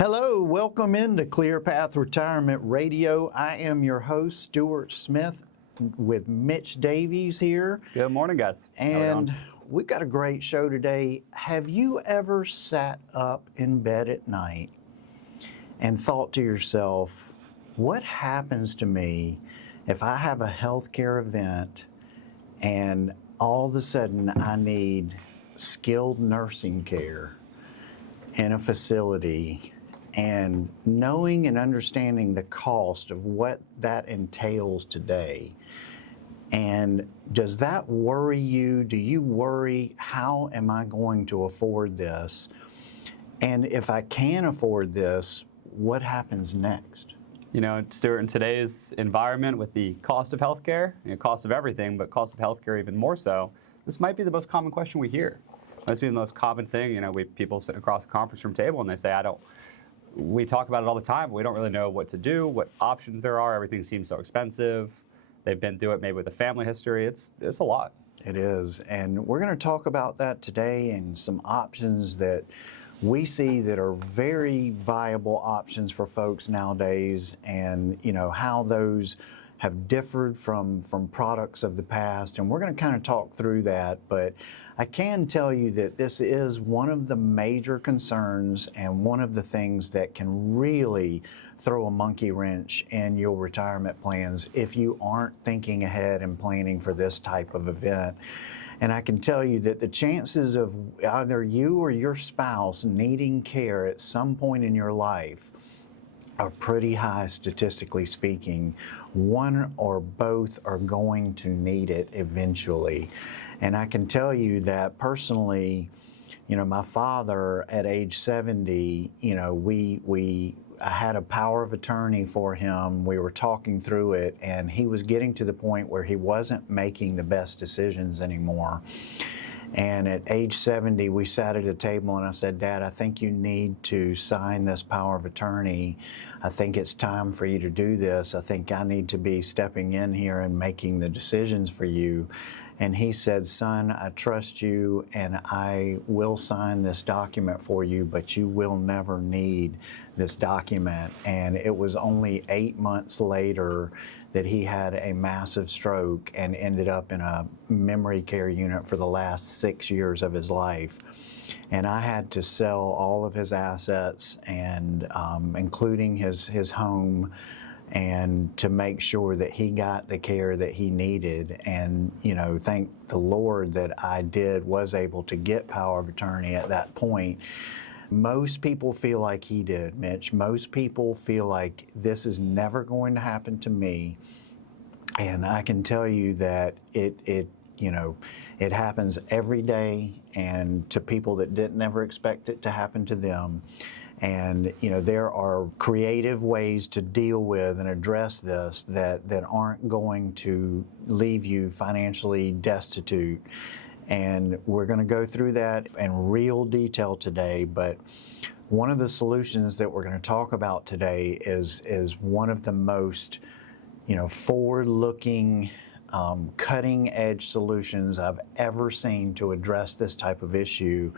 Hello, welcome into ClearPath Retirement Radio. I am your host, Stewart Smith, with Mitch Davies here. Good morning, guys. And we've got a great show today. Have you ever sat up in bed at night and thought to yourself, what happens to me if I have a healthcare event and all of a sudden I need skilled nursing care in a facility? And knowing and understanding the cost of what that entails today. And does that worry you? Do you worry, how am I going to afford this? And if I can afford this, what happens next? You know, Stuart, in today's environment with the cost of healthcare, cost of everything, but cost of healthcare even more so, this might be the most common question we hear. It must be the most common thing. People sit across the conference room table and they say, we talk about it all the time, but we don't really know what to do, what options there are. Everything seems so expensive. They've been through it maybe with a family history. It's a lot. It is. And we're going to talk about that today and some options that we see that are very viable options for folks nowadays, and how those have differed from products of the past. And we're going to kind of talk through that, but I can tell you that this is one of the major concerns and one of the things that can really throw a monkey wrench in your retirement plans if you aren't thinking ahead and planning for this type of event. And I can tell you that the chances of either you or your spouse needing care at some point in your life are pretty high, statistically speaking. One or both are going to need it eventually. And I can tell you that personally, my father at age 70, I had a power of attorney for him. We were talking through it, and he was getting to the point where he wasn't making the best decisions anymore. And at age 70, we sat at a table and I said, Dad, I think you need to sign this power of attorney. I think it's time for you to do this. I think I need to be stepping in here and making the decisions for you. And he said, son, I trust you and I will sign this document for you, but you will never need this document. And it was only 8 months later that he had a massive stroke and ended up in a memory care unit for the last 6 years of his life. And I had to sell all of his assets, and including his home, and to make sure that he got the care that he needed. And thank the Lord that I was able to get power of attorney at that point. Most people feel like he did, Mitch. Most people feel like this is never going to happen to me. And I can tell you that it happens every day, and to people that didn't never expect it to happen to them. And there are creative ways to deal with and address this that aren't going to leave you financially destitute. And we're going to go through that in real detail today. But one of the solutions that we're going to talk about today is one of the most forward-looking, cutting-edge solutions I've ever seen to address this type of issue.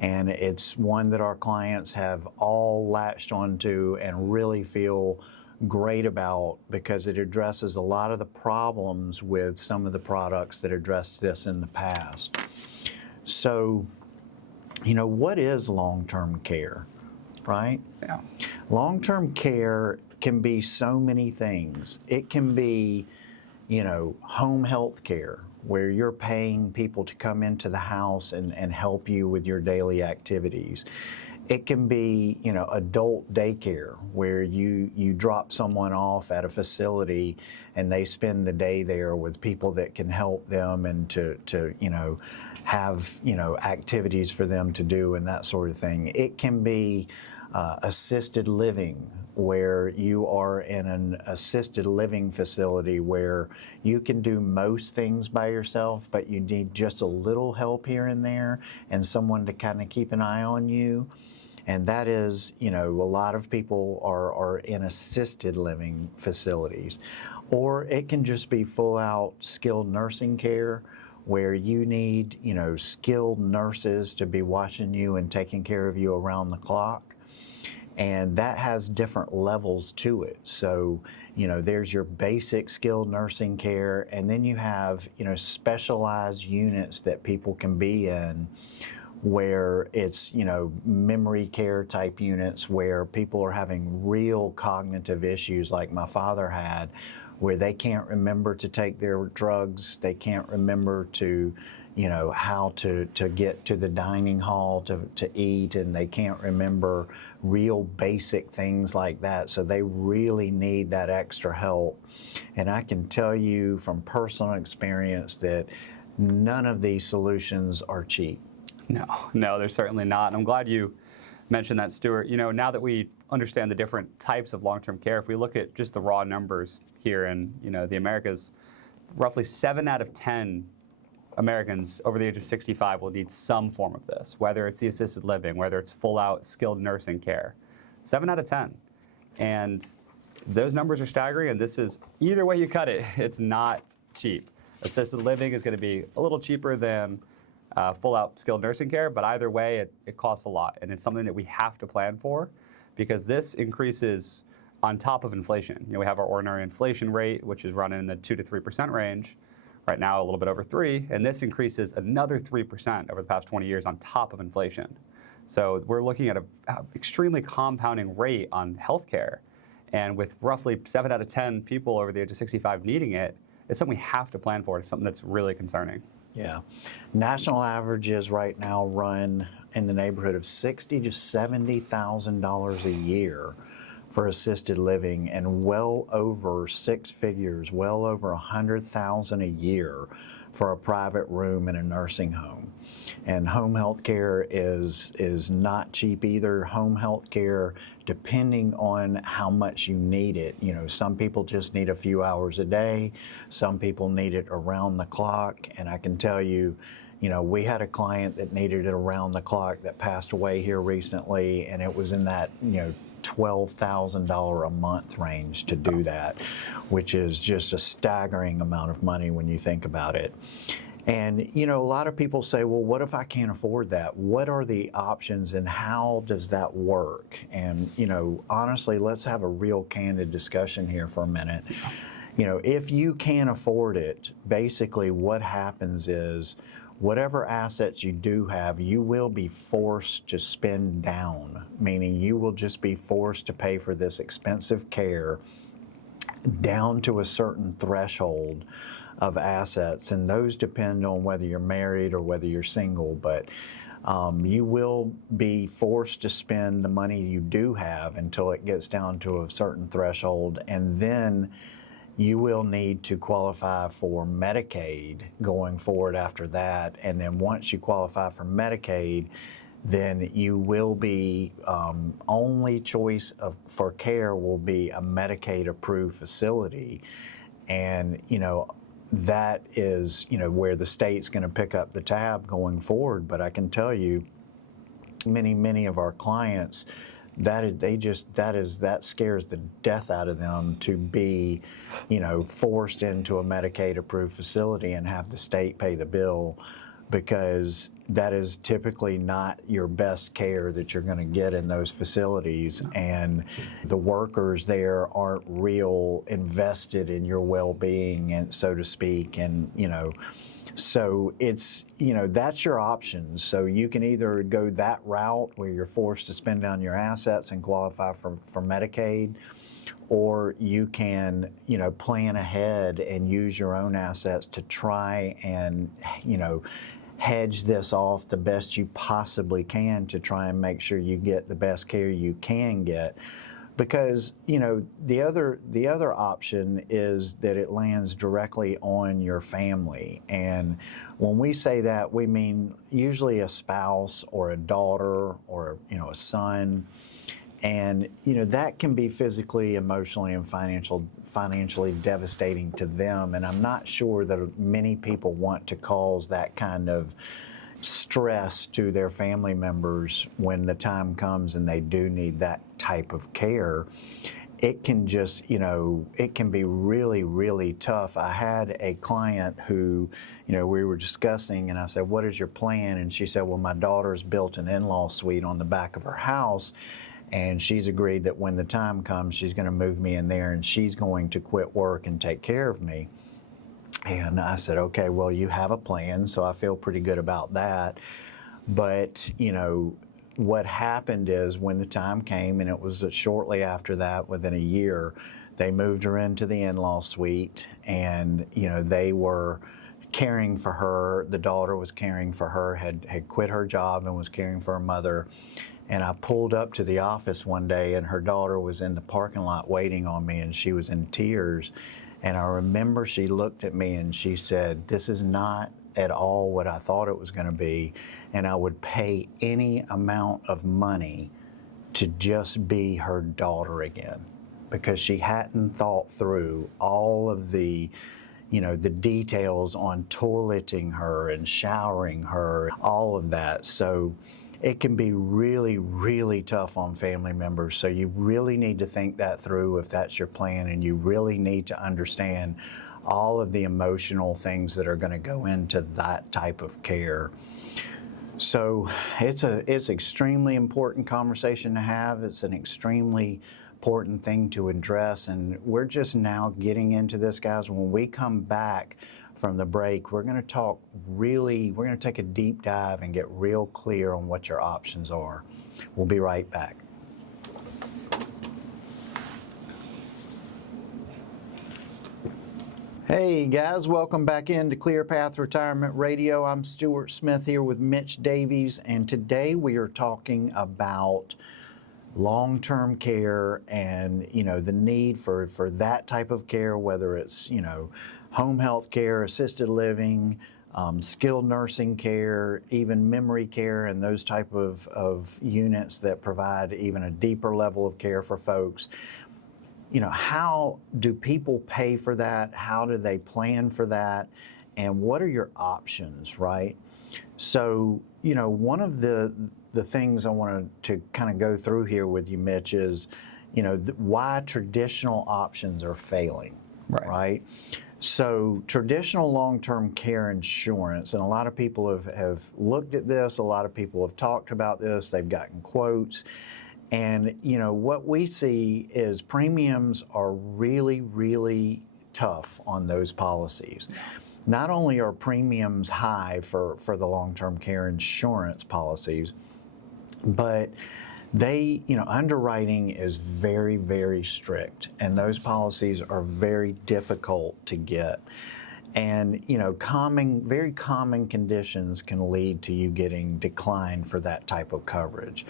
And it's one that our clients have all latched onto and really feel great about, because it addresses a lot of the problems with some of the products that addressed this in the past. So, what is long-term care, right? Yeah. Long-term care can be so many things. It can be, home health care, where you're paying people to come into the house and help you with your daily activities. It can be, adult daycare, where you drop someone off at a facility and they spend the day there with people that can help them and to have, activities for them to do and that sort of thing. It can be assisted living, where you are in an assisted living facility where you can do most things by yourself, but you need just a little help here and there and someone to kind of keep an eye on you. And that is, a lot of people are in assisted living facilities. Or it can just be full out skilled nursing care, where you need, skilled nurses to be watching you and taking care of you around the clock. And that has different levels to it. So, there's your basic skilled nursing care, and then you have, specialized units that people can be in where it's, memory care type units where people are having real cognitive issues like my father had, where they can't remember to take their drugs, they can't remember to, how to get to the dining hall to eat, and they can't remember real basic things like that. So they really need that extra help. And I can tell you from personal experience that none of these solutions are cheap. No, they're certainly not. And I'm glad you mentioned that, Stewart. Now that we understand the different types of long-term care, if we look at just the raw numbers here in, the Americas, roughly 7 out of 10 Americans over the age of 65 will need some form of this, whether it's the assisted living, whether it's full-out skilled nursing care. 7 out of 10. And those numbers are staggering, and this is, either way you cut it, it's not cheap. Assisted living is going to be a little cheaper than full-out skilled nursing care, but either way, it costs a lot, and it's something that we have to plan for because this increases on top of inflation. We have our ordinary inflation rate, which is running in the 2 to 3% range. Right now, a little bit over 3, and this increases another 3% over the past 20 years on top of inflation. So we're looking at an extremely compounding rate on healthcare, and with roughly 7 out of 10 people over the age of 65 needing it, it's something we have to plan for. It's something that's really concerning. Yeah. National averages right now run in the neighborhood of $60,000 to $70,000 a year for assisted living, and well over 6 figures, well over $100,000 a year for a private room in a nursing home. And home health care is not cheap either. Home health care, depending on how much you need it, some people just need a few hours a day, some people need it around the clock, and I can tell you, we had a client that needed it around the clock that passed away here recently, and it was in that, $12,000 a month range to do that, which is just a staggering amount of money when you think about it. And, a lot of people say, well, what if I can't afford that? What are the options and how does that work? And, honestly, let's have a real candid discussion here for a minute. If you can't afford it, basically what happens is whatever assets you do have, you will be forced to spend down, meaning you will just be forced to pay for this expensive care down to a certain threshold of assets, and those depend on whether you're married or whether you're single, but you will be forced to spend the money you do have until it gets down to a certain threshold, and then you will need to qualify for Medicaid going forward after that. And then once you qualify for Medicaid, then you will be, only choice for care will be a Medicaid approved facility. And, that is, where the state's going to pick up the tab going forward. But I can tell you, many of our clients, that scares the death out of them to be, forced into a Medicaid approved facility and have the state pay the bill, because that is typically not your best care that you're going to get in those facilities, and the workers there aren't real invested in your well-being, and so to speak, and so it's, that's your options. So you can either go that route where you're forced to spend down your assets and qualify for Medicaid, or you can, plan ahead and use your own assets to try and, hedge this off the best you possibly can to try and make sure you get the best care you can get. Because, the other option is that it lands directly on your family. And when we say that, we mean usually a spouse or a daughter or, a son. And, that can be physically, emotionally, and financially devastating to them. And I'm not sure that many people want to cause that kind of stress to their family members when the time comes and they do need that type of care. It can just, it can be really, really tough. I had a client who, we were discussing, and I said, what is your plan? And she said, well, my daughter's built an in-law suite on the back of her house, And she's agreed that when the time comes, she's going to move me in there and she's going to quit work and take care of me. And I said, okay, well, you have a plan, so I feel pretty good about that. But, what happened is when the time came, and it was shortly after that, within a year, they moved her into the in-law suite, and, they were caring for her. The daughter was caring for her, had quit her job and was caring for her mother. And I pulled up to the office one day, and her daughter was in the parking lot waiting on me, and she was in tears. And I remember she looked at me and she said, "This is not at all what I thought it was going to be, and I would pay any amount of money to just be her daughter again," because she hadn't thought through all of the the details on toileting her and showering her, all of that. So it can be really, really tough on family members. So you really need to think that through if that's your plan, and you really need to understand all of the emotional things that are going to go into that type of care. So it's extremely important conversation to have. It's an extremely important thing to address, and we're just now getting into this, guys. When we come back from the break, we're going to take a deep dive and get real clear on what your options are. We'll be right back. Hey guys, welcome back into ClearPath Retirement Radio. I'm Stewart Smith here with Mitch Davies, and today we are talking about long-term care and the need for that type of care, whether it's home health care, assisted living, skilled nursing care, even memory care, and those type of units that provide even a deeper level of care for folks. How do people pay for that? How do they plan for that? And what are your options, right? So, one of the things I wanted to kind of go through here with you, Mitch, is, why traditional options are failing, right? So traditional long-term care insurance, and a lot of people have looked at this, a lot of people have talked about this, they've gotten quotes, and what we see is premiums are really, really tough on those policies. Not only are premiums high for the long-term care insurance policies, but they, underwriting is very, very strict, and those policies are very difficult to get. And, very common conditions can lead to you getting declined for that type of coverage.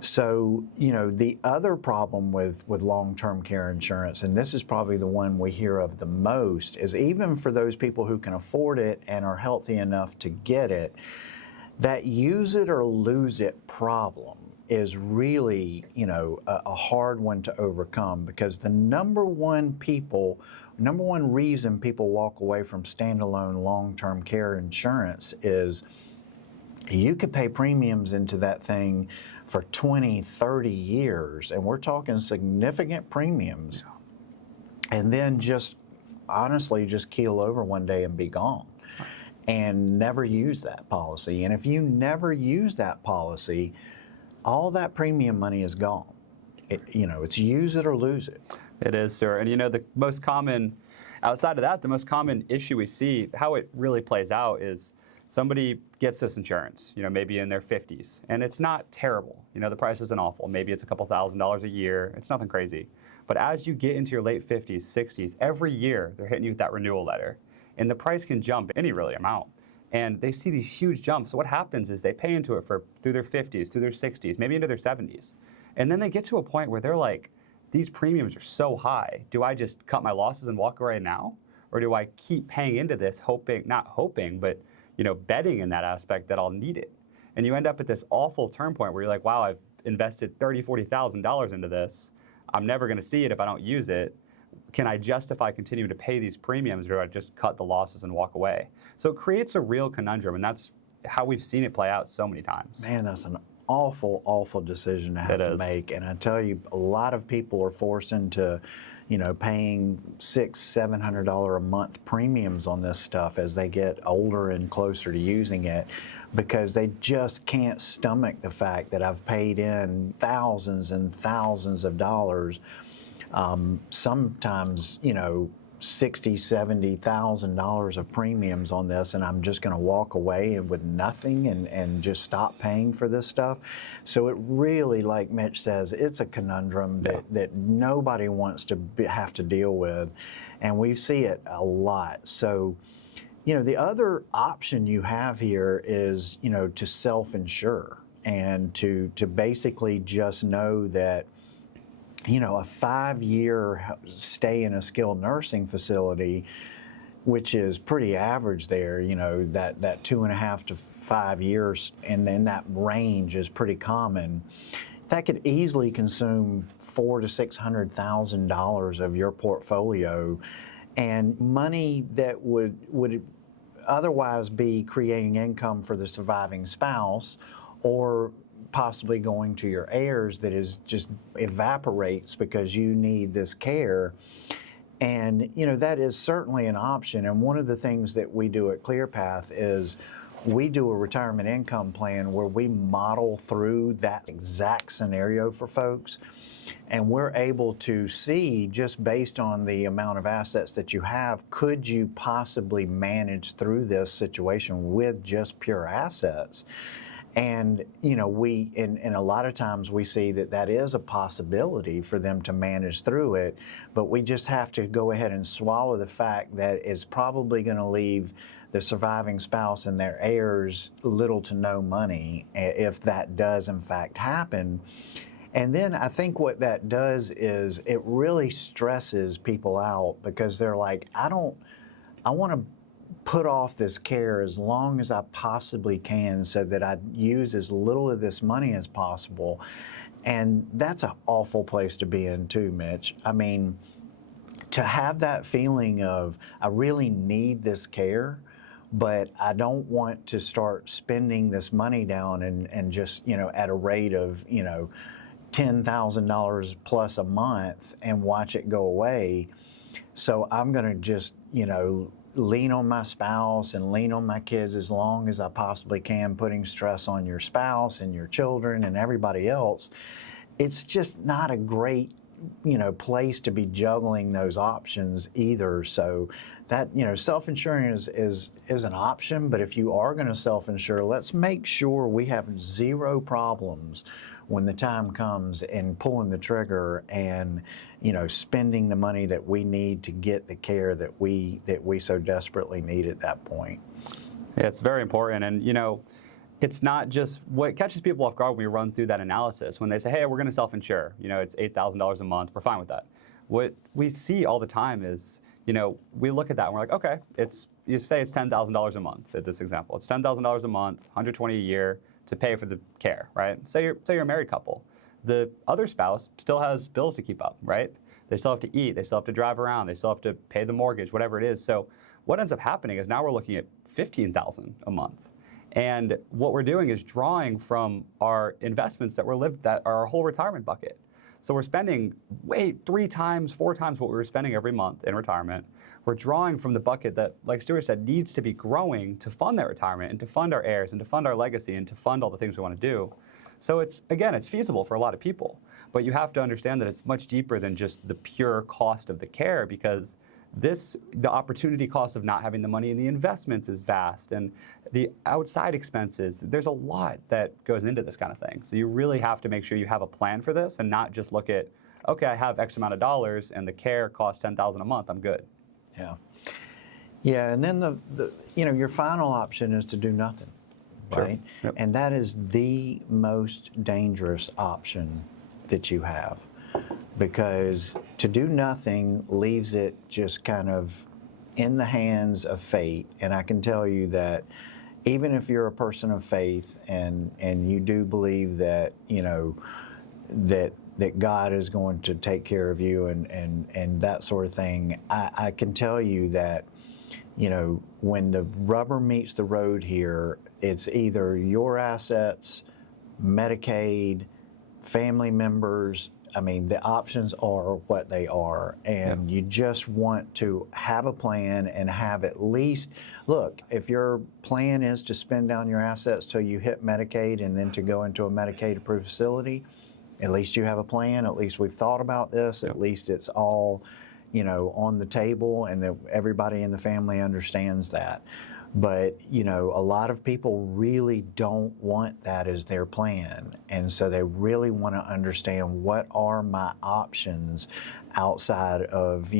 So, the other problem with long-term care insurance, and this is probably the one we hear of the most, is even for those people who can afford it and are healthy enough to get it, that use it or lose it problem is really, a hard one to overcome, because the number one reason people walk away from standalone long-term care insurance is you could pay premiums into that thing for 20, 30 years, and we're talking significant premiums, and then just honestly just keel over one day and be gone and never use that policy. And if you never use that policy, all that premium money is gone. It's use it or lose it. It is, sir. And the most common, outside of that, the most common issue we see, how it really plays out is somebody gets this insurance, maybe in their 50s, and it's not terrible. The price isn't awful. Maybe it's a couple $1,000s a year. It's nothing crazy. But as you get into your late 50s, 60s, every year they're hitting you with that renewal letter, and the price can jump any really amount. And they see these huge jumps. So what happens is they pay into it through their 50s, through their 60s, maybe into their 70s. And then they get to a point where they're like, these premiums are so high. Do I just cut my losses and walk away now? Or do I keep paying into this, not hoping, but betting in that aspect that I'll need it? And you end up at this awful turn point where you're like, wow, I've invested $30,000, $40,000 into this. I'm never going to see it if I don't use it. Can I justify continuing to pay these premiums, or do I just cut the losses and walk away? So it creates a real conundrum, and that's how we've seen it play out so many times. Man, that's an awful decision to have to make. And I tell you, a lot of people are forced into, paying $600-700 a month premiums on this stuff as they get older and closer to using it, because they just can't stomach the fact that I've paid in thousands and thousands of dollars, sometimes, $60,000-70,000 of premiums on this, and I'm just going to walk away with nothing and just stop paying for this stuff. So it really, like Mitch says, it's a conundrum that nobody wants to have to deal with, and we see it a lot. So, the other option you have here is, to self-insure and to basically just know that a 5-year stay in a skilled nursing facility, which is pretty average there, that 2.5 to 5 years, and then that range is pretty common. That could easily consume $400,000 to $600,000 of your portfolio, and money that would otherwise be creating income for the surviving spouse, or possibly going to your heirs, that is just evaporates because you need this care. And that is certainly an option. And one of the things that we do at ClearPath is we do a retirement income plan where we model through that exact scenario for folks, and we're able to see, just based on the amount of assets that you have, could you possibly manage through this situation with just pure assets? And, and a lot of times we see that is a possibility for them to manage through it, but we just have to go ahead and swallow the fact that it's probably going to leave the surviving spouse and their heirs little to no money if that does in fact happen. And then I think what that does is it really stresses people out, because they're like, I want to put off this care as long as I possibly can so that I use as little of this money as possible. And that's an awful place to be in too, Mitch. I mean, to have that feeling of, I really need this care, but I don't want to start spending this money down and just, at a rate of, $10,000 plus a month and watch it go away. So I'm going to just, lean on my spouse and lean on my kids as long as I possibly can, putting stress on your spouse and your children and everybody else. It's just not a great, place to be juggling those options either. So that, self-insuring is an option, but if you are going to self-insure, let's make sure we have zero problems when the time comes in pulling the trigger and, spending the money that we need to get the care that we so desperately need at that point. Yeah, it's very important. And, it's not just what catches people off guard when we run through that analysis. When they say, hey, we're going to self-insure, it's $8,000 a month, we're fine with that. What we see all the time is, we look at that and we're like, okay, you say it's $10,000 a month at this example. It's $10,000 a month, $120 a year to pay for the care, right? Say you're a married couple. The other spouse still has bills to keep up, right? They still have to eat, they still have to drive around, they still have to pay the mortgage, whatever it is. So what ends up happening is now we're looking at $15,000 a month. And what we're doing is drawing from our investments that are our whole retirement bucket. So we're spending 3 times, 4 times what we were spending every month in retirement. We're drawing from the bucket that, like Stewart said, needs to be growing to fund that retirement and to fund our heirs and to fund our legacy and to fund all the things we want to do. So it's feasible for a lot of people, but you have to understand that it's much deeper than just the pure cost of the care, because the opportunity cost of not having the money in the investments is vast, and the outside expenses, there's a lot that goes into this kind of thing. So you really have to make sure you have a plan for this and not just look at, okay, I have X amount of dollars and the care costs $10,000 a month, I'm good. Yeah. Yeah, and then the your final option is to do nothing, right? Sure. Yep. And that is the most dangerous option that you have, because to do nothing leaves it just kind of in the hands of fate. And I can tell you that even if you're a person of faith and you do believe that, that God is going to take care of you and that sort of thing, I can tell you that, when the rubber meets the road here, it's either your assets Medicaid, family members. I mean, the options are what they are, and you just want to have a plan and have at least, look, if your plan is to spend down your assets till you hit Medicaid and then to go into a Medicaid-approved facility, at least you have a plan, at least we've thought about this, at least it's all, on the table, and that everybody in the family understands that. But, a lot of people really don't want that as their plan. And so they really want to understand, what are my options outside of,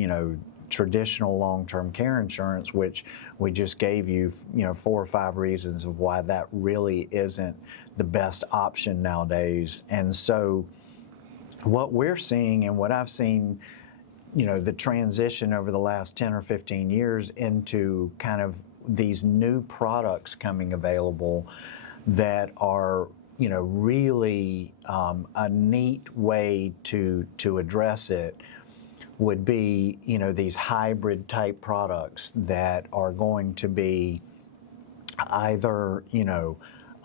traditional long-term care insurance, which we just gave you, 4 or 5 reasons of why that really isn't the best option nowadays. And so what we're seeing, and what I've seen, the transition over the last 10 or 15 years into kind of these new products coming available that are, really a neat way to address it would be, these hybrid type products that are going to be either,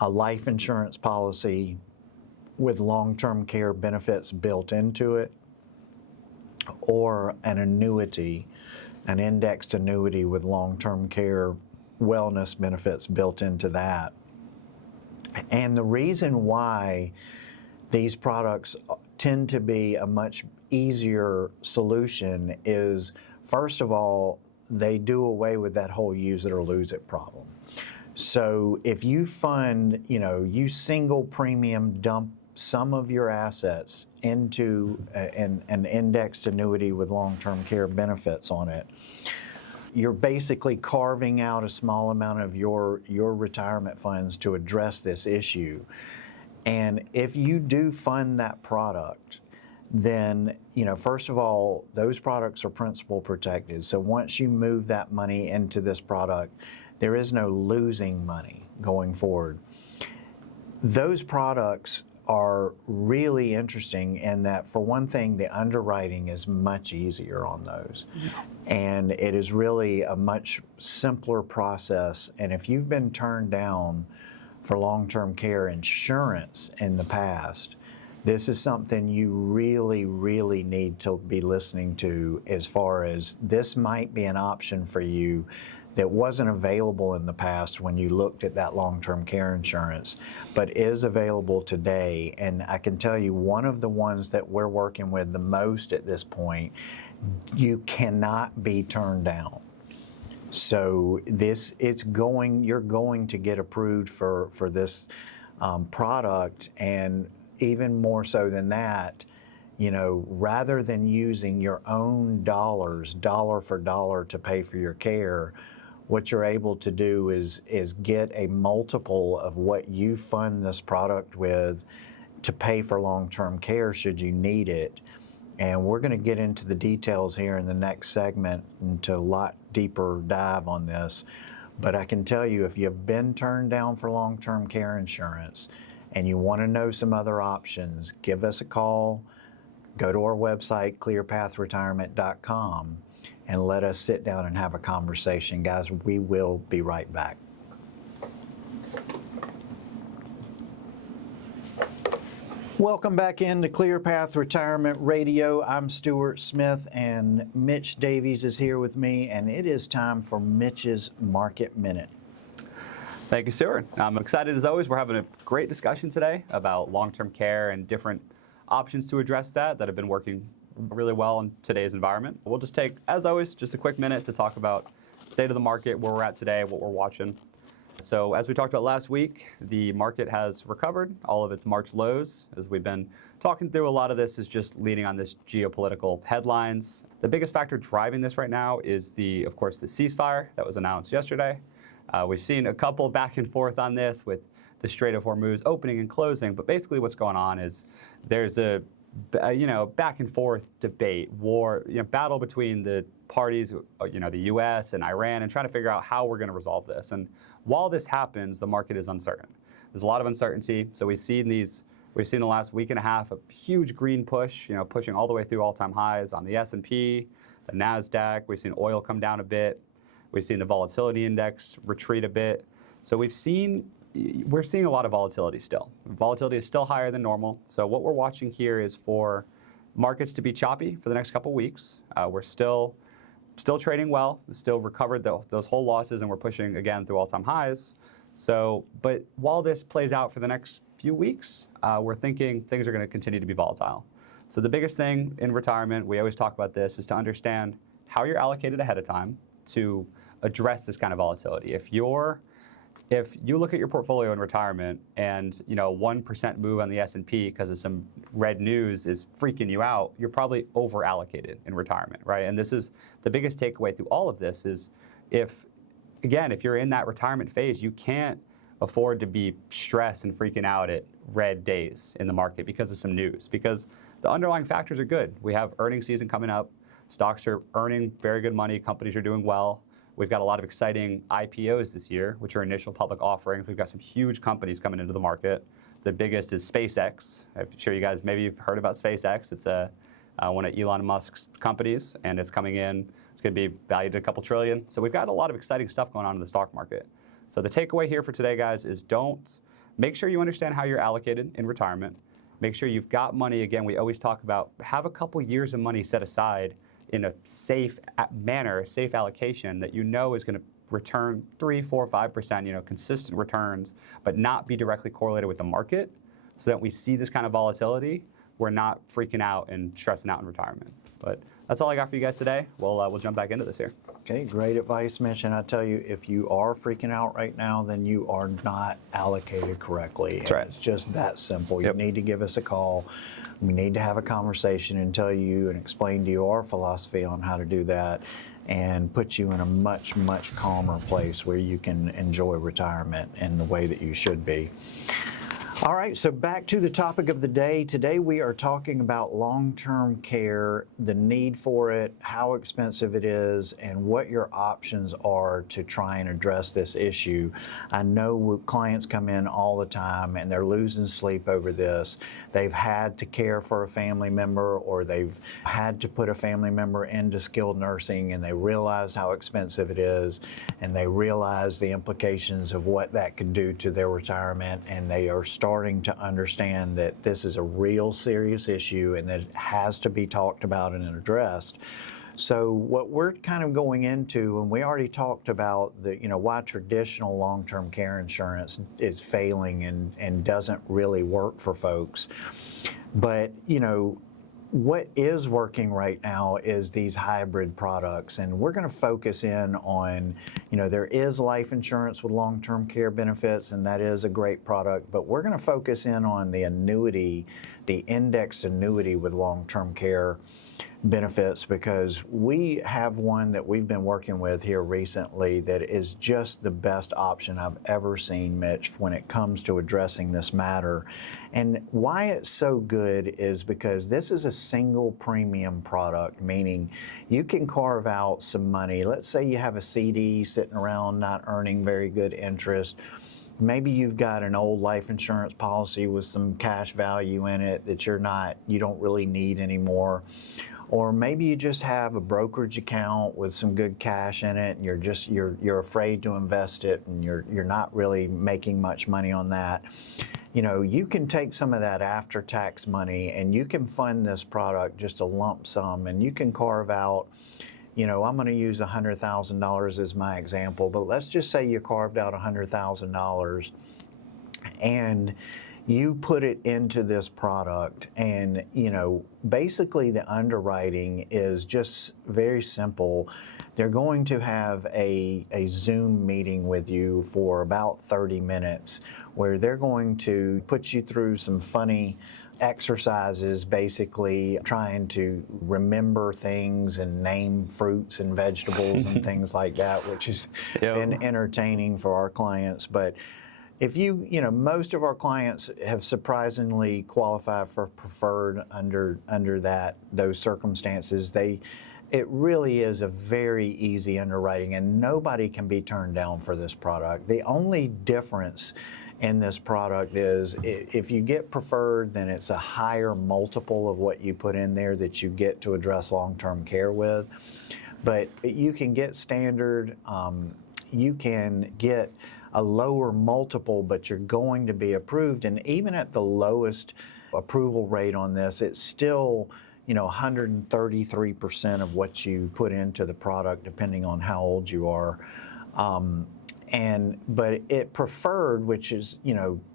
a life insurance policy with long-term care benefits built into it, or an annuity, an indexed annuity with long-term care wellness benefits built into that. And the reason why these products tend to be a much easier solution is, first of all, they do away with that whole use it or lose it problem. So if you fund, you single premium dump some of your assets into an indexed annuity with long-term care benefits on it, you're basically carving out a small amount of your retirement funds to address this issue. And if you do fund that product, then, first of all, those products are principal protected. So once you move that money into this product, there is no losing money going forward. Those products are really interesting in that, for one thing, the underwriting is much easier on those. And it is really a much simpler process. And if you've been turned down for long-term care insurance in the past, this is something you really, really need to be listening to, as far as this might be an option for you that wasn't available in the past when you looked at that long-term care insurance, but is available today. And I can tell you, one of the ones that we're working with the most at this point, you cannot be turned down. So you're going to get approved for this product, and even more so than that, rather than using your own dollars, dollar for dollar, to pay for your care, what you're able to do is get a multiple of what you fund this product with to pay for long-term care should you need it. And we're going to get into the details here in the next segment, into a lot deeper dive on this. But I can tell you, if you've been turned down for long-term care insurance and you want to know some other options, give us a call. Go to our website, ClearPathRetirement.com, and let us sit down and have a conversation. Guys, we will be right back. Welcome back into ClearPath Retirement Radio. I'm Stewart Smith, and Mitch Davies is here with me, and it is time for Mitch's Market Minute. Thank you, Stewart. I'm excited as always. We're having a great discussion today about long-term care and different options to address that have been working really well in today's environment. We'll just take, as always, just a quick minute to talk about state of the market, where we're at today, what we're watching. So as we talked about last week, the market has recovered all of its March lows. As we've been talking through, a lot of this is just leading on this geopolitical headlines. The biggest factor driving this right now is of course, the ceasefire that was announced yesterday. We've seen a couple back and forth on this with the Strait of Hormuz opening and closing, but basically what's going on is there's a back and forth debate, war, battle between the parties, the U.S. and Iran, and trying to figure out how we're going to resolve this. And while this happens, the market is uncertain. There's a lot of uncertainty. So we've seen the last week and a half a huge green push, pushing all the way through all-time highs on the S&P, the NASDAQ. We've seen oil come down a bit. We've seen the volatility index retreat a bit. So we've seen we're seeing a lot of volatility still. Volatility is still higher than normal. So what we're watching here is for markets to be choppy for the next couple weeks. We're still trading well, still recovered those whole losses, and we're pushing again through all-time highs. So, but while this plays out for the next few weeks, we're thinking things are going to continue to be volatile. So the biggest thing in retirement, we always talk about this, is to understand how you're allocated ahead of time to address this kind of volatility. If you look at your portfolio in retirement and 1% move on the S&P because of some red news is freaking you out, you're probably over allocated in retirement, right? And this is the biggest takeaway through all of this is if you're in that retirement phase, you can't afford to be stressed and freaking out at red days in the market because of some news, because the underlying factors are good. We have earnings season coming up. Stocks are earning very good money. Companies are doing well. We've got a lot of exciting IPOs this year, which are initial public offerings. We've got some huge companies coming into the market. The biggest is SpaceX. I'm sure you guys maybe have heard about SpaceX. It's one of Elon Musk's companies, and it's coming in. It's going to be valued at a couple trillion. So we've got a lot of exciting stuff going on in the stock market. So the takeaway here for today, guys, is make sure you understand how you're allocated in retirement. Make sure you've got money. Again, we always talk about have a couple years of money set aside in a safe manner, a safe allocation that is going to return 3, 4, 5%, consistent returns, but not be directly correlated with the market, so that we see this kind of volatility, we're not freaking out and stressing out in retirement. But that's all I got for you guys today. We'll jump back into this here. Okay, great advice, Mitch. And I tell you, if you are freaking out right now, then you are not allocated correctly. That's right. It's just that simple. Yep. You need to give us a call. We need to have a conversation and tell you and explain to you our philosophy on how to do that and put you in a much, much calmer place where you can enjoy retirement in the way that you should be. All right, so back to the topic of the day. Today we are talking about long-term care, the need for it, how expensive it is, and what your options are to try and address this issue. I know clients come in all the time and they're losing sleep over this. They've had to care for a family member, or they've had to put a family member into skilled nursing, and they realize how expensive it is, and they realize the implications of what that could do to their retirement, and they are starting to understand that this is a real serious issue and that it has to be talked about and addressed. So what we're kind of going into, and we already talked about why traditional long-term care insurance is failing and doesn't really work for folks. But, what is working right now is these hybrid products, and we're going to focus in on, there is life insurance with long-term care benefits, and that is a great product, but we're going to focus in on the annuity, the indexed annuity with long-term care benefits, because we have one that we've been working with here recently that is just the best option I've ever seen, Mitch, when it comes to addressing this matter. And why it's so good is because this is a single premium product, meaning you can carve out some money. Let's say you have a CD sitting around not earning very good interest. Maybe you've got an old life insurance policy with some cash value in it that you don't really need anymore. Or maybe you just have a brokerage account with some good cash in it, and you're afraid to invest it, and you're not really making much money on that. You can take some of that after-tax money and you can fund this product just a lump sum, and you can carve out, I'm going to use $100,000 as my example, but let's just say you carved out $100,000 and you put it into this product, and basically the underwriting is just very simple. They're going to have a Zoom meeting with you for about 30 minutes where they're going to put you through some funny exercises, basically trying to remember things and name fruits and vegetables and things like that, which has been entertaining for our clients. But if most of our clients have surprisingly qualified for preferred under those circumstances. It really is a very easy underwriting, and nobody can be turned down for this product. The only difference in this product is if you get preferred, then it's a higher multiple of what you put in there that you get to address long-term care with. But you can get standard, you can get a lower multiple, but you're going to be approved. And even at the lowest approval rate on this, it's still 133% of what you put into the product, depending on how old you are. But it preferred, which is,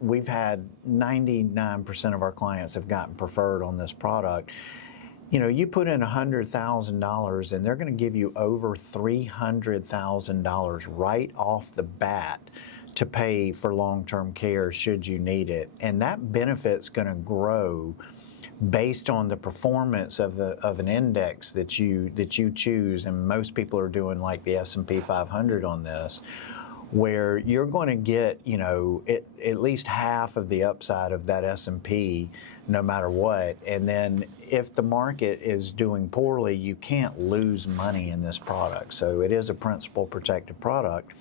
we've had 99% of our clients have gotten preferred on this product. You put in $100,000 and they're going to give you over $300,000 right off the bat to pay for long-term care should you need it. And that benefit's going to grow based on the performance of an index that you choose. And most people are doing like the S&P 500 on this, where you're going to get, at least half of the upside of that S&P no matter what. And then if the market is doing poorly, you can't lose money in this product. So it is a principal protected product.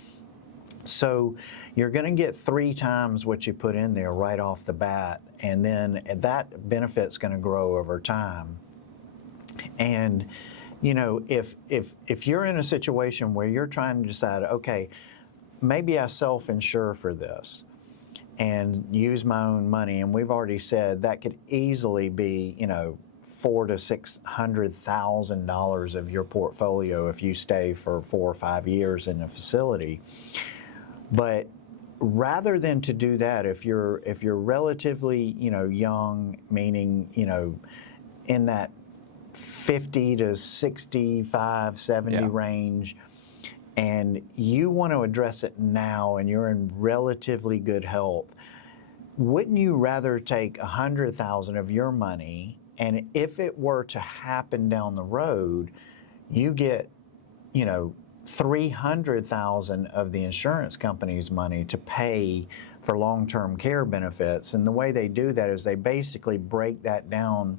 So you're going to get 3 times what you put in there right off the bat. And then that benefit's going to grow over time. And, if you're in a situation where you're trying to decide, okay, maybe I self-insure for this and use my own money, and we've already said that could easily be, $400,000 to $600,000 of your portfolio if you stay for 4 or 5 years in a facility. But rather than to do that, if you're relatively, young, meaning, in that 50 to 65, 70 range, and you want to address it now and you're in relatively good health, wouldn't you rather take $100,000 of your money, and if it were to happen down the road, you get, $300,000 of the insurance company's money to pay for long-term care benefits? And the way they do that is they basically break that down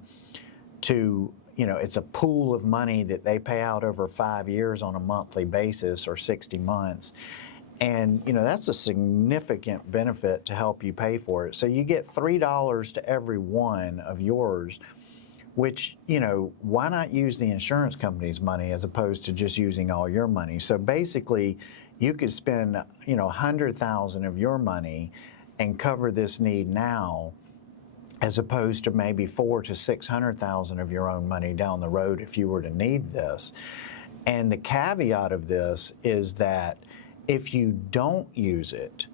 to, it's a pool of money that they pay out over 5 years on a monthly basis or 60 months. And, that's a significant benefit to help you pay for it. So you get $3 to every one of yours, which, why not use the insurance company's money as opposed to just using all your money? So basically, you could spend, $100,000 of your money and cover this need now, as opposed to maybe $400,000 to $600,000 of your own money down the road if you were to need this. And the caveat of this is that if you don't use it,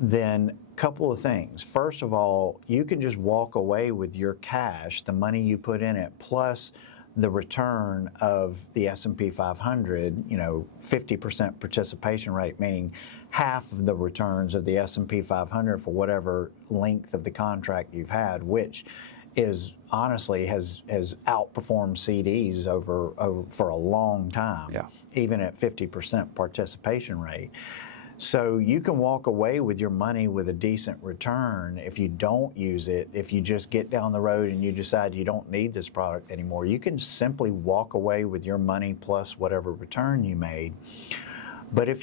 then a couple of things. First of all, you can just walk away with your cash, the money you put in it, plus the return of the S&P 500, 50% participation rate, meaning half of the returns of the S&P 500 for whatever length of the contract you've had, which is honestly has outperformed CDs for a long time, even at 50% participation rate. So you can walk away with your money with a decent return if you don't use it. If you just get down the road and you decide you don't need this product anymore, you can simply walk away with your money plus whatever return you made. But if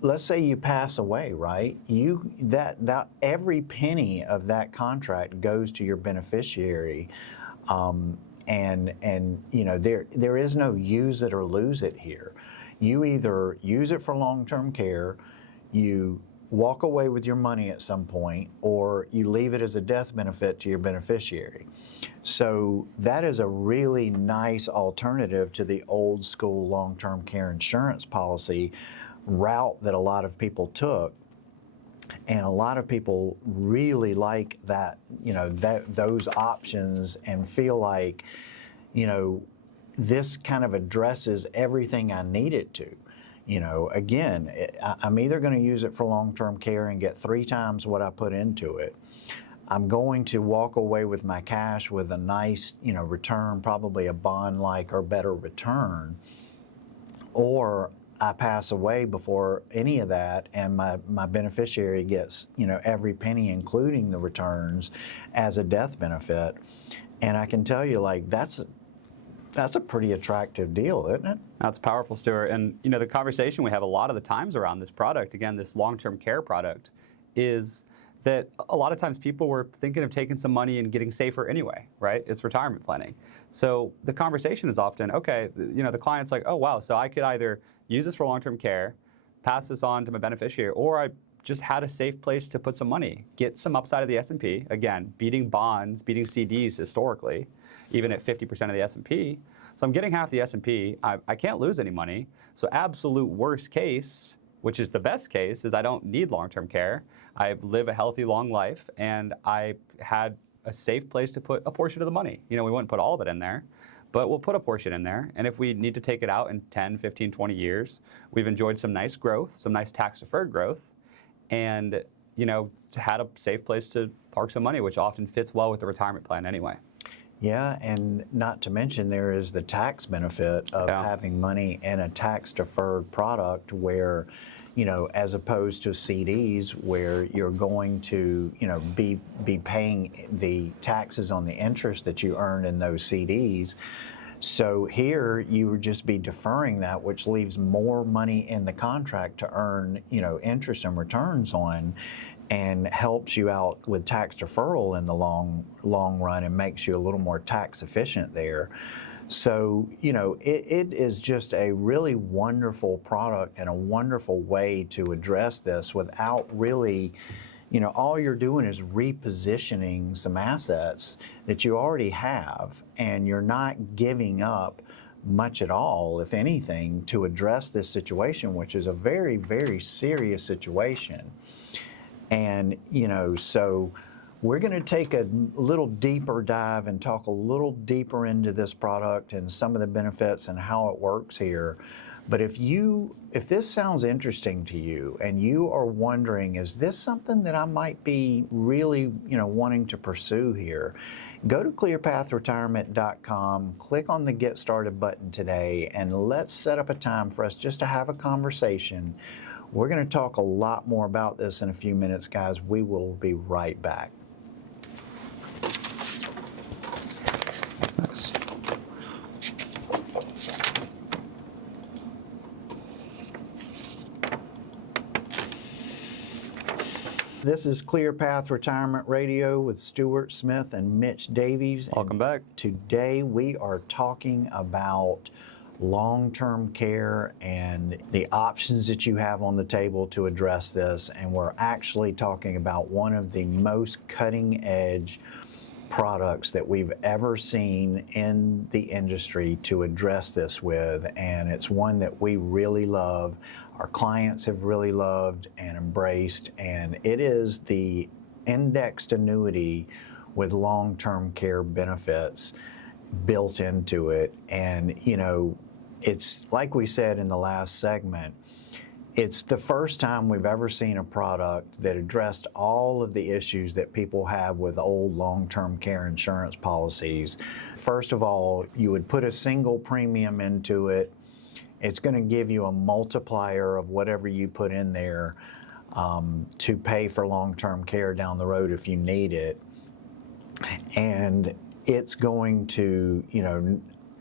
let's say you pass away, right? That every penny of that contract goes to your beneficiary, there is no use it or lose it here. You either use it for long-term care, you walk away with your money at some point, or you leave it as a death benefit to your beneficiary. So that is a really nice alternative to the old school long-term care insurance policy route that a lot of people took. And a lot of people really like that, those options, and feel like, this kind of addresses everything I need it to. Again, I'm either going to use it for long-term care and get 3 times what I put into it. I'm going to walk away with my cash with a nice, return, probably a bond-like or better return, or I pass away before any of that, and my beneficiary gets, every penny, including the returns, as a death benefit. And I can tell you, that's a pretty attractive deal, isn't it? That's powerful, Stewart. And the conversation we have a lot of the times around this product, again, this long-term care product, is that a lot of times people were thinking of taking some money and getting safer anyway, right? It's retirement planning. So the conversation is often, okay, the client's like, oh wow, so I could either use this for long-term care, pass this on to my beneficiary, or I just had a safe place to put some money, get some upside of the S&P, again, beating bonds, beating CDs historically, even at 50% of the S&P. So I'm getting half the S&P. I can't lose any money. So absolute worst case, which is the best case, is I don't need long-term care. I live a healthy, long life, and I had a safe place to put a portion of the money. We wouldn't put all of it in there, but we'll put a portion in there. And if we need to take it out in 10, 15, 20 years, we've enjoyed some nice growth, some nice tax-deferred growth, and had a safe place to park some money, which often fits well with the retirement plan anyway. Yeah, and not to mention there is the tax benefit of having money in a tax-deferred product where, as opposed to CDs where you're going to, be paying the taxes on the interest that you earn in those CDs. So here you would just be deferring that, which leaves more money in the contract to earn, interest and returns on, and helps you out with tax deferral in the long run and makes you a little more tax efficient there. So, it is just a really wonderful product and a wonderful way to address this without really, all you're doing is repositioning some assets that you already have, and you're not giving up much at all, if anything, to address this situation, which is a very, very serious situation. And, so we're going to take a little deeper dive and talk a little deeper into this product and some of the benefits and how it works here. But if this sounds interesting to you and you are wondering, is this something that I might be really, wanting to pursue here, go to ClearPathRetirement.com, click on the Get Started button today, and let's set up a time for us just to have a conversation. We're going to talk a lot more about this in a few minutes, guys. We will be right back. Nice. This is ClearPath Retirement Radio with Stewart Smith and Mitch Davies. Welcome back. Today we are talking about long-term care and the options that you have on the table to address this. And we're actually talking about one of the most cutting-edge products that we've ever seen in the industry to address this with. And it's one that we really love, our clients have really loved and embraced. And it is the indexed annuity with long-term care benefits built into it. And, it's like we said in the last segment, it's the first time we've ever seen a product that addressed all of the issues that people have with old long-term care insurance policies. First of all, you would put a single premium into it. It's going to give you a multiplier of whatever you put in there to pay for long-term care down the road if you need it. And it's going to,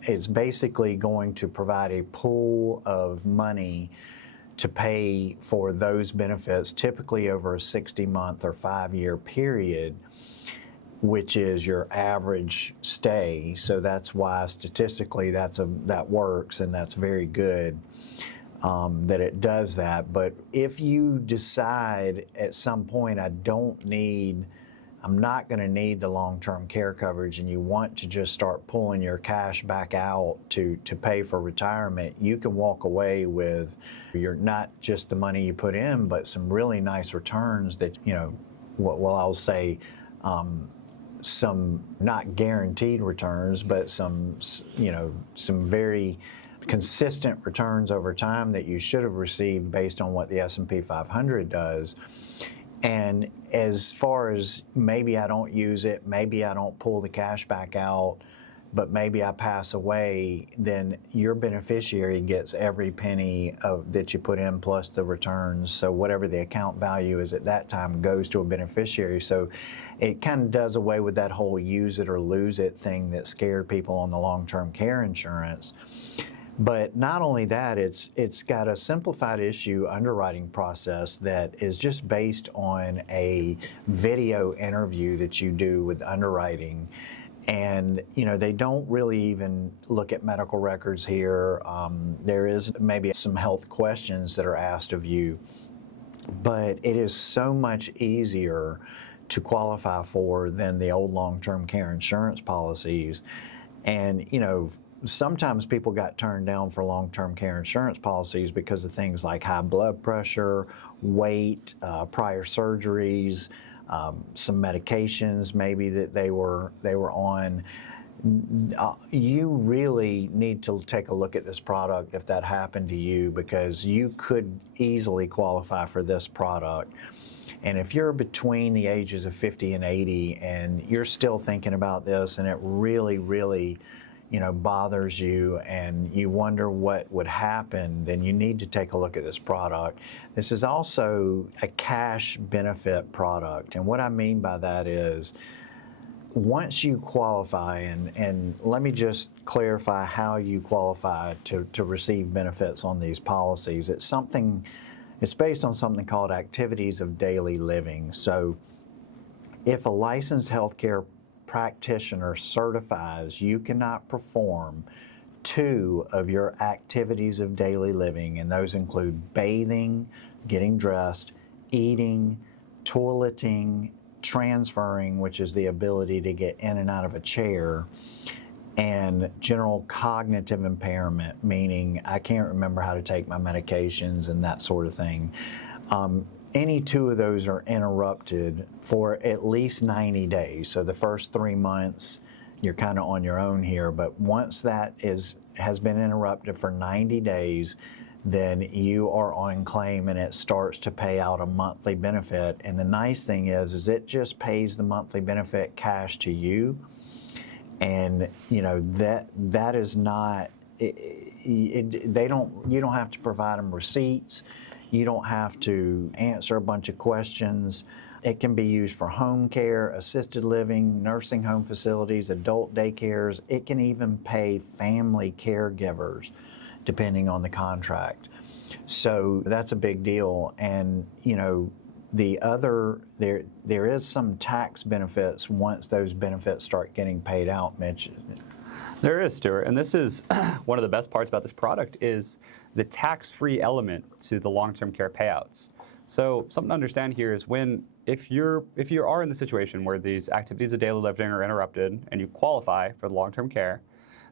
it's basically going to provide a pool of money to pay for those benefits, typically over a 60-month or 5-year period, which is your average stay. So that's why statistically that works, and that's very good that it does that. But if you decide at some point I'm not going to need the long-term care coverage, and you want to just start pulling your cash back out to pay for retirement, you can walk away with not just the money you put in, but some really nice returns that, I'll say some not guaranteed returns, but some very consistent returns over time that you should have received based on what the S&P 500 does. And as far as maybe I don't use it, maybe I don't pull the cash back out, but maybe I pass away, then your beneficiary gets every penny that you put in plus the returns. So whatever the account value is at that time goes to a beneficiary. So it kind of does away with that whole use it or lose it thing that scared people on the long-term care insurance. But not only that, it's got a simplified issue underwriting process that is just based on a video interview that you do with underwriting. And, they don't really even look at medical records here. There is maybe some health questions that are asked of you. but it is so much easier to qualify for than the old long-term care insurance policies. And, sometimes people got turned down for long-term care insurance policies because of things like high blood pressure, weight, prior surgeries, some medications maybe that they were on. You really need to take a look at this product if that happened to you, because you could easily qualify for this product. And if you're between the ages of 50 and 80 and you're still thinking about this and it really, really, bothers you and you wonder what would happen, then you need to take a look at this product. This is also a cash benefit product. And what I mean by that is, once you qualify, and let me just clarify how you qualify to receive benefits on these policies. It's based on something called activities of daily living. So if a licensed healthcare practitioner certifies you cannot perform 2 of your activities of daily living, and those include bathing, getting dressed, eating, toileting, transferring, which is the ability to get in and out of a chair, and general cognitive impairment, meaning I can't remember how to take my medications and that sort of thing. Any 2 of those are interrupted for at least 90 days. So the first 3 months, you're kind of on your own here, but once that has been interrupted for 90 days, then you are on claim and it starts to pay out a monthly benefit. And the nice thing is it just pays the monthly benefit cash to you. And that is not, you don't have to provide them receipts. You don't have to answer a bunch of questions. It can be used for home care, assisted living, nursing home facilities, adult daycares. It can even pay family caregivers, depending on the contract. So that's a big deal. And, there is some tax benefits once those benefits start getting paid out, Mitch. There is, Stewart, and this is one of the best parts about this product is the tax-free element to the long-term care payouts. So something to understand here is if you are in the situation where these activities of daily living are interrupted and you qualify for the long-term care,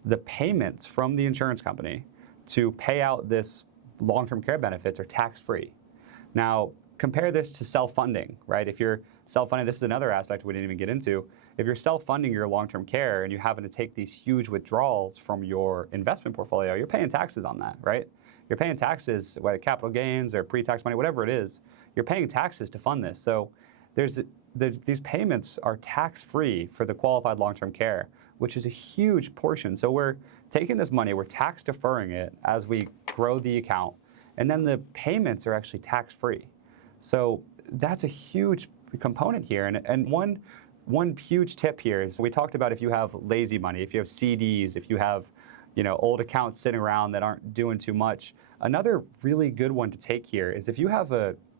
the payments from the insurance company to pay out this long-term care benefits are tax-free. Now, compare this to self-funding, right? If you're self-funding, this is another aspect we didn't even get into. If you're self-funding your long-term care and you happen to take these huge withdrawals from your investment portfolio, you're paying taxes on that, right? You're paying taxes, whether capital gains or pre-tax money, whatever it is, you're paying taxes to fund this. So these payments are tax-free for the qualified long-term care, which is a huge portion. So we're taking this money, we're tax deferring it as we grow the account, and then the payments are actually tax-free. So that's a huge component here. And one huge tip here is we talked about if you have lazy money, if you have CDs, if you have old accounts sitting around that aren't doing too much. Another really good one to take here is if you have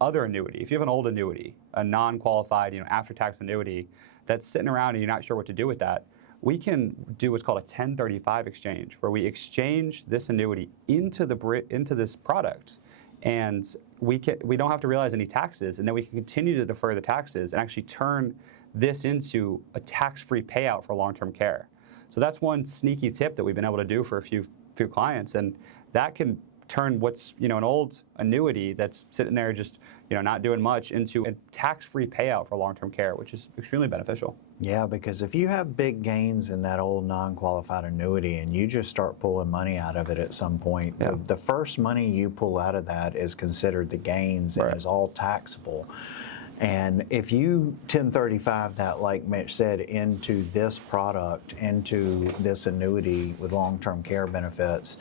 other annuity, if you have an old annuity, a non-qualified after-tax annuity that's sitting around and you're not sure what to do with that, we can do what's called a 1035 exchange, where we exchange this annuity into this product, and we don't have to realize any taxes, and then we can continue to defer the taxes and actually turn this into a tax-free payout for long-term care. So that's one sneaky tip that we've been able to do for a few clients, and that can turn what's an old annuity that's sitting there just not doing much into a tax-free payout for long-term care, which is extremely beneficial. Yeah, because if you have big gains in that old non-qualified annuity and you just start pulling money out of it at some point, yeah, the first money you pull out of that is considered the gains and is all taxable. And if you 1035 that, like Mitch said, into this product, into this annuity with long-term care benefits,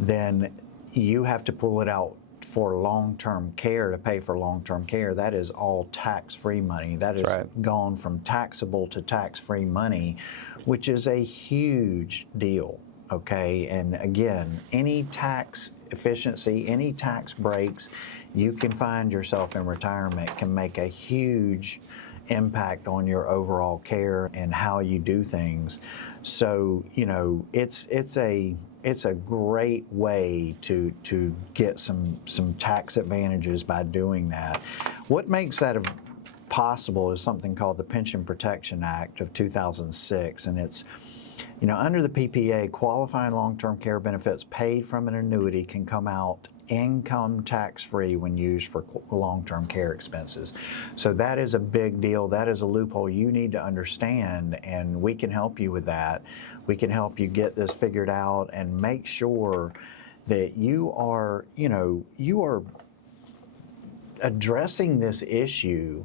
then you have to pull it out for long-term care to pay for long-term care. That is all tax-free money. That is gone from taxable to tax-free money, which is a huge deal, okay? And again, any tax efficiency, any tax breaks, you can find yourself in retirement can make a huge impact on your overall care and how you do things. So, it's a great way to get some tax advantages by doing that. What makes that possible is something called the Pension Protection Act of 2006, and it's under the PPA, qualifying long-term care benefits paid from an annuity can come out income tax-free when used for long-term care expenses. So that is a big deal. That is a loophole you need to understand, and we can help you with that. We can help you get this figured out and make sure that you are addressing this issue.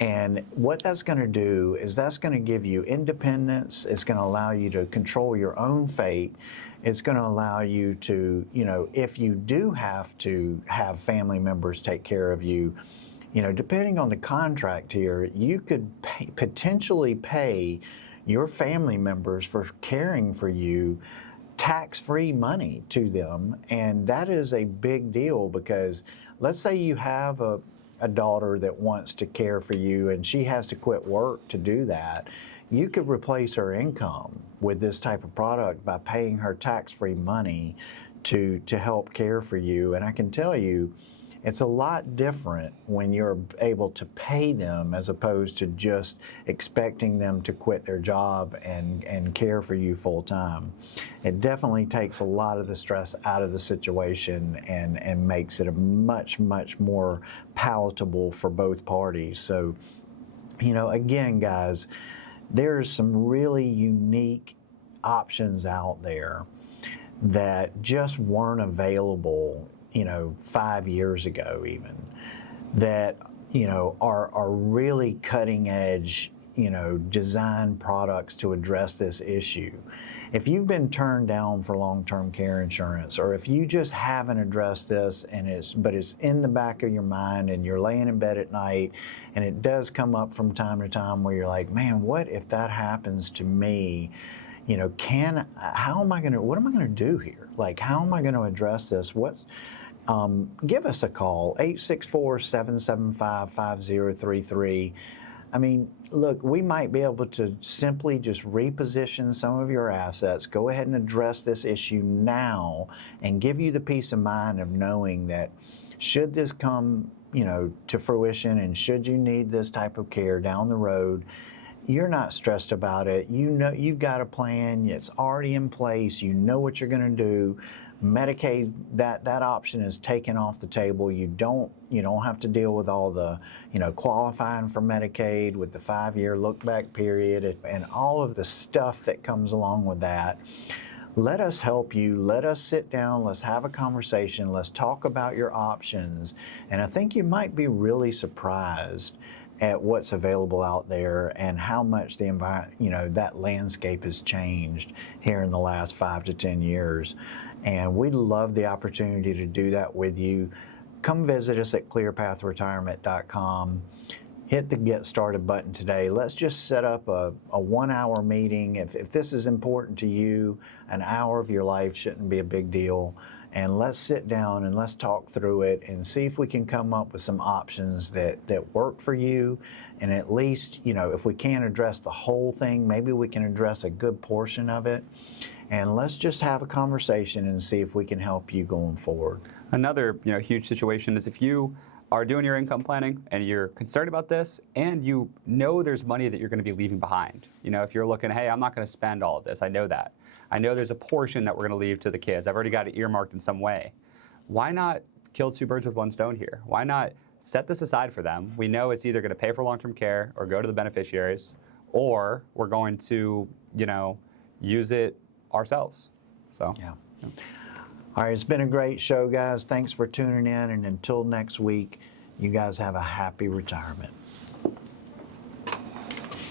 And what that's going to do is that's going to give you independence. It's going to allow you to control your own fate. It's going to allow you to, if you do have to have family members take care of you, depending on the contract here, you could potentially pay your family members for caring for you tax-free money to them. And that is a big deal, because let's say you have a daughter that wants to care for you and she has to quit work to do that. You could replace her income with this type of product by paying her tax-free money to help care for you. And I can tell you, it's a lot different when you're able to pay them as opposed to just expecting them to quit their job and care for you full time. It definitely takes a lot of the stress out of the situation and makes it a much, much more palatable for both parties. So, again, guys, there's some really unique options out there that just weren't available 5 years ago even, that, are really cutting edge, design products to address this issue. If you've been turned down for long-term care insurance, or if you just haven't addressed this but it's in the back of your mind and you're laying in bed at night and it does come up from time to time where you're like, man, what if that happens to me? What am I going to do here? Like, how am I going to address this? Give us a call, 864-775-5033. I mean, look, we might be able to simply just reposition some of your assets, go ahead and address this issue now, and give you the peace of mind of knowing that should this come, to fruition, and should you need this type of care down the road, you're not stressed about it. You've got a plan. It's already in place. You know what you're going to do. Medicaid, that option is taken off the table. You don't have to deal with all the, qualifying for Medicaid with the 5-year look-back period and all of the stuff that comes along with that. Let us help you. Let us sit down. Let's have a conversation. Let's talk about your options. And I think you might be really surprised at what's available out there and how much the environment, that landscape has changed here in the last 5 to 10 years. And we'd love the opportunity to do that with you. Come visit us at ClearPathRetirement.com. Hit the Get Started button today. Let's just set up a 1-hour meeting. If this is important to you, an hour of your life shouldn't be a big deal. And let's sit down and let's talk through it and see if we can come up with some options that work for you. And at least, if we can't address the whole thing, maybe we can address a good portion of it. And let's just have a conversation and see if we can help you going forward. Another huge situation is if you are doing your income planning and you're concerned about this and you know there's money that you're going to be leaving behind. If you're looking, hey, I'm not going to spend all of this. I know that. I know there's a portion that we're going to leave to the kids. I've already got it earmarked in some way. Why not kill two birds with one stone here? Why not set this aside for them? We know it's either going to pay for long-term care or go to the beneficiaries, or we're going to, use it ourselves. So, yeah. All right, it's been a great show, guys. Thanks for tuning in, and until next week, you guys have a happy retirement.